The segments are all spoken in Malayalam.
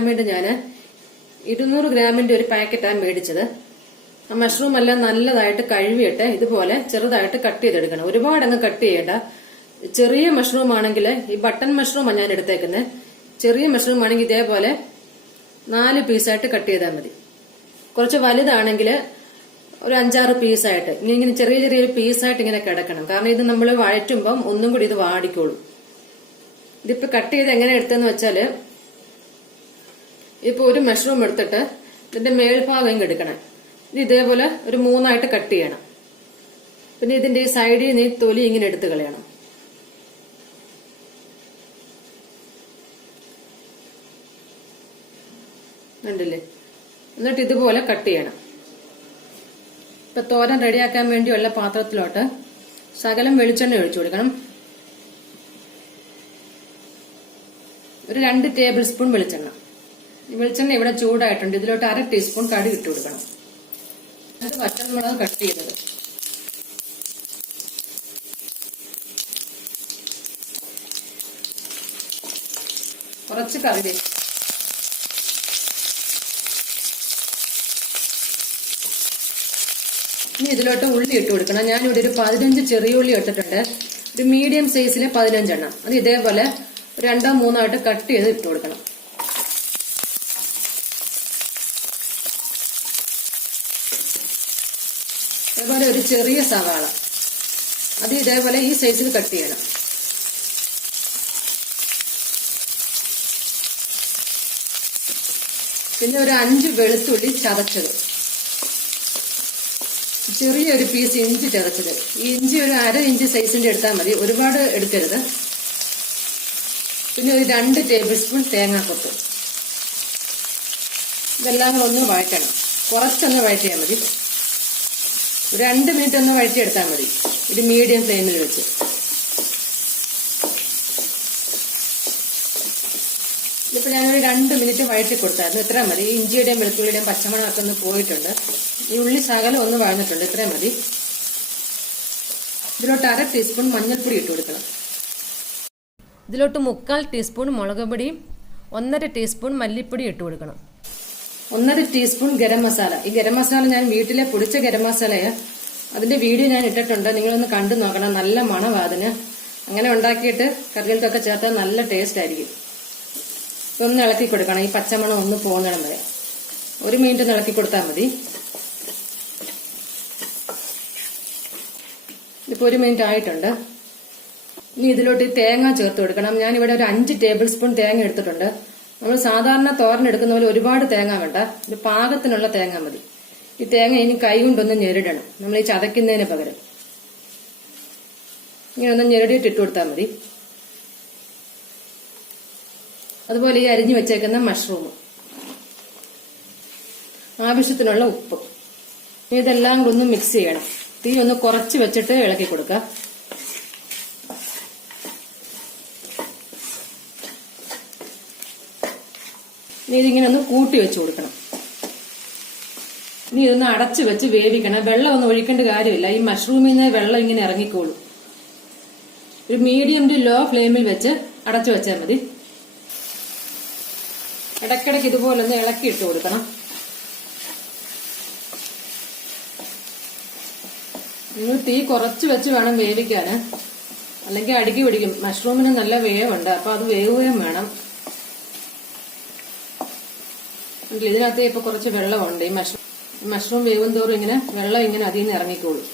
ഉണ്ടാക്കാൻ വേണ്ടി ഞാൻ 200 ഗ്രാമിന്റെ ഒരു പാക്കറ്റാണ് മേടിച്ചത്. ആ മഷ്റൂം എല്ലാം നല്ലതായിട്ട് കഴുകിയിട്ട് ഇതുപോലെ ചെറുതായിട്ട് കട്ട് ചെയ്തെടുക്കണം. ഒരുപാട് അങ്ങ് കട്ട് ചെയ്യേണ്ട. ചെറിയ മഷ്റൂം ആണെങ്കിൽ, ഈ ബട്ടൺ മഷ്റൂമാണ് ഞാൻ എടുത്തേക്കുന്നത്. ചെറിയ മഷ്റൂം ആണെങ്കിൽ ഇതേപോലെ 4 പീസായിട്ട് കട്ട് ചെയ്താൽ മതി. കുറച്ച് വലുതാണെങ്കിൽ ഒരു 5-6 പീസായിട്ട് ഇങ്ങനെ ചെറിയ ചെറിയ പീസായിട്ട് ഇങ്ങനെ കിടക്കണം. കാരണം ഇത് നമ്മൾ വഴറ്റുമ്പം ഒന്നും കൂടി ഇത് വാടിക്കോളും. ഇതിപ്പോ കട്ട് ചെയ്ത് എങ്ങനെ എടുത്തെന്ന് വെച്ചാല്, ഇപ്പൊ ഒരു മഷ്റൂം എടുത്തിട്ട് ഇതിന്റെ മേൽഭാഗം എടുക്കണം. ഇത് ഇതേപോലെ ഒരു 3ആയിട്ട് കട്ട് ചെയ്യണം. പിന്നെ ഇതിന്റെ ഈ സൈഡിൽ നിന്ന് ഈ തൊലി ഇങ്ങനെ എടുത്ത് കളയണം. കണ്ടില്ലേ? എന്നിട്ട് ഇതുപോലെ കട്ട് ചെയ്യണം. ഇപ്പൊ തോരൻ റെഡിയാക്കാൻ വേണ്ടിയുള്ള പാത്രത്തിലോട്ട് ശകലം വെളിച്ചെണ്ണ ഒഴിച്ചു കൊടുക്കണം. ഒരു 2 ടേബിൾ സ്പൂൺ വെളിച്ചെണ്ണ. ഈ വെളിച്ചെണ്ണ ഇവിടെ ചൂടായിട്ടുണ്ട്. ഇതിലോട്ട് 1/2 ടീസ്പൂൺ കടുക് ഇട്ട് കൊടുക്കണം. അത് വറ്റൽമുളക് കട്ട് ചെയ്തത്, കുറച്ച് കറിവേപ്പില, ഇനി ഇതിലോട്ട് ഉള്ളി ഇട്ട് കൊടുക്കണം. ഞാനിവിടെ ഒരു 15 ചെറിയ ഉള്ളി ഇട്ടിട്ടുണ്ട്. ഒരു മീഡിയം സൈസിലെ 15 എണ്ണം. അത് ഇതേപോലെ 2-3 കട്ട് ചെയ്ത് ഇട്ട് കൊടുക്കണം. അതേപോലെ ഒരു ചെറിയ സവാള, അത് ഇതേപോലെ ഈ സൈസിൽ കട്ട് ചെയ്യണം. പിന്നെ ഒരു 5 വെളുത്തുള്ളി ചതച്ചത്, ചെറിയൊരു പീസ് ഇഞ്ചി ചതച്ചത്. ഈ ഇഞ്ചി ഒരു 1/2 ഇഞ്ച് സൈസിന്റെ എടുത്താൽ മതി, ഒരുപാട് എടുക്കരുത്. പിന്നെ ഒരു 2 ടേബിൾ സ്പൂൺ തേങ്ങാക്കൊത്ത്. ഇതെല്ലാം ഒന്ന് വഴറ്റണം. കുറച്ചൊന്ന് വഴറ്റിയാൽ മതി. ഒരു 2 മിനിറ്റ് ഒന്ന് വഴറ്റിയെടുത്താൽ മതി, ഒരു മീഡിയം ഫ്ലെയിമിൽ വെച്ച്. ഇതിപ്പോൾ ഞാനൊരു 2 മിനിറ്റ് വഴറ്റി കൊടുത്തായിരുന്നു. ഇത്രയും മതി. ഇഞ്ചിയുടെയും വെളുത്തുള്ളിയുടെയും പച്ചമണമൊക്കെ ഒന്ന് പോയിട്ടുണ്ട്. ഈ ഉള്ളി ശകലം ഒന്ന് വഴന്നിട്ടുണ്ട്. ഇത്രയും മതി. ഇതിലോട്ട് 1/2 ടീസ്പൂൺ മഞ്ഞൾപ്പൊടി ഇട്ട് കൊടുക്കണം. ഇതിലോട്ട് 3/4 ടീസ്പൂൺ മുളക് പൊടിയും 1/2 ടീസ്പൂൺ മല്ലിപ്പൊടി ഇട്ട് കൊടുക്കണം. 1/2 ടീസ്പൂൺ ഗരം മസാല. ഈ ഗരം മസാല ഞാൻ വീട്ടിലെ പൊടിച്ച ഗരം മസാലയാണ്. അതിന്റെ വീഡിയോ ഞാൻ ഇട്ടിട്ടുണ്ട്, നിങ്ങളൊന്ന് കണ്ടു നോക്കണം. നല്ല മണമാണ് അതിന്. അങ്ങനെ ഉണ്ടാക്കിയിട്ട് കറികൾക്കൊക്കെ ചേർത്താൽ നല്ല ടേസ്റ്റ് ആയിരിക്കും. ഒന്ന് ഇളക്കി കൊടുക്കണം, ഈ പച്ചമണം ഒന്ന് പോകുന്നിടം വരെ. 1 മിനിറ്റ് ഒന്ന് ഇളക്കി കൊടുത്താൽ മതി. ഇപ്പൊ 1 മിനിറ്റ് ആയിട്ടുണ്ട്. ഇനി ഇതിലോട്ട് തേങ്ങ ചേർത്ത് കൊടുക്കണം. ഞാനിവിടെ ഒരു 5 ടേബിൾ സ്പൂൺ തേങ്ങ എടുത്തിട്ടുണ്ട്. നമ്മൾ സാധാരണ തോരൻ എടുക്കുന്ന പോലെ ഒരുപാട് തേങ്ങ വേണ്ട, ഒരു പാകത്തിനുള്ള തേങ്ങ മതി. ഈ തേങ്ങ ഇനി കൈ കൊണ്ടൊന്ന് ഞെരിടണം, നമ്മൾ ഈ ചതയ്ക്കുന്നതിന് പകരം. ഇങ്ങനെ ഒന്ന് ഞെരടിയിട്ട് ഇട്ട് കൊടുത്താൽ മതി. അതുപോലെ ഈ അരിഞ്ഞു വെച്ചേക്കുന്ന മഷ്റൂം, ആവശ്യത്തിനുള്ള ഉപ്പ്. ഇതെല്ലാം കൂടെ ഒന്ന് മിക്സ് ചെയ്യണം. തീ ഒന്ന് കുറച്ച് വെച്ചിട്ട് ഇളക്കി കൊടുക്കുക. ഇനി ഇതിങ്ങനെ ഒന്ന് കൂട്ടി വെച്ച് കൊടുക്കണം. ഇനി ഇതൊന്ന് അടച്ചു വെച്ച് വേവിക്കണം. വെള്ളം ഒന്നും ഒഴിക്കേണ്ട കാര്യമില്ല, ഈ മഷ്റൂമിൽ നിന്ന് വെള്ളം ഇങ്ങനെ ഇറങ്ങിക്കോളും. ഒരു മീഡിയം ടു ലോ ഫ്ലെയിമിൽ വെച്ച് അടച്ചു വെച്ചാൽ മതി. ഇടയ്ക്കിടയ്ക്ക് ഇതുപോലെ ഒന്ന് ഇളക്കി ഇട്ട് കൊടുക്കണം. നിങ്ങൾ തീ കുറച്ച് വെച്ച് വേണം വേവിക്കാന്, അല്ലെങ്കിൽ അടുക്കി പിടിക്കും. മഷ്റൂമിന് നല്ല വേവുണ്ട്, അപ്പൊ അത് വേവുകയും വേണം. ഇതിനകത്ത് ഇപ്പൊ കുറച്ച് വെള്ളമുണ്ട്. ഈ മഷ്റൂം വേവും തോറും ഇങ്ങനെ വെള്ളം ഇങ്ങനെ അതിൽ നിന്ന് ഇറങ്ങിക്കോളും.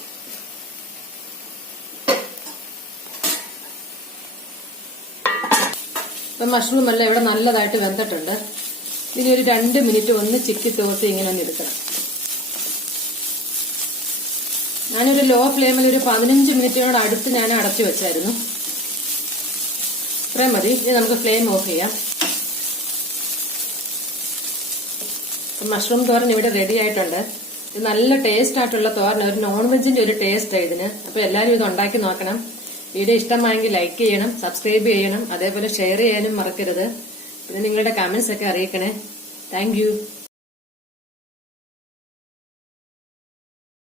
ഇപ്പൊ മഷ്റൂം എല്ലാം ഇവിടെ നല്ലതായിട്ട് വെന്തിട്ടുണ്ട്. ഇനി ഒരു 2 മിനിറ്റ് ഒന്ന് ചിക്കി തോർത്തി ഇങ്ങനെ ഒന്ന് എടുക്കണം. ഞാനൊരു ലോ ഫ്ലെയിമിൽ ഒരു 15 മിനിറ്റിനോട് അടുത്ത് ഞാൻ അടച്ചു വെച്ചായിരുന്നു. ഇത്രയും മതി. ഇനി നമുക്ക് ഫ്ലെയിം ഓഫ് ചെയ്യാം. മഷ്റൂം തോരൻ ഇവിടെ റെഡി ആയിട്ടുണ്ട്. ഇത് നല്ല ടേസ്റ്റ് ആയിട്ടുള്ള തോരൻ, ഒരു നോൺ വെജിന്റെ ഒരു ടേസ്റ്റ് ഇതിന്. അപ്പൊ എല്ലാവരും ഇത് ഉണ്ടാക്കി നോക്കണം. വീഡിയോ ഇഷ്ടമായെങ്കിൽ ലൈക്ക് ചെയ്യണം, സബ്സ്ക്രൈബ് ചെയ്യണം, അതേപോലെ ഷെയർ ചെയ്യാനും മറക്കരുത്. പിന്നെ നിങ്ങളുടെ കമന്റ്സ് ഒക്കെ അറിയിക്കണേ. Thank you.